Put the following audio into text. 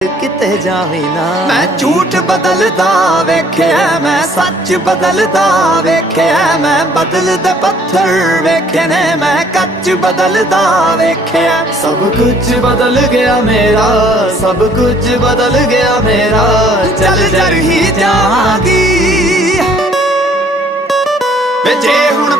किते जावी ना। मैं झूठ बदलदा वेख्या, मैं सच बदलदा वेख्या, मैं बदलदे पत्थर वेखे ने, मैं कच बदलदा वेख्या। सब कुछ बदल गया मेरा, सब कुछ बदल गया मेरा, चल जर ही जागी वे जे हुण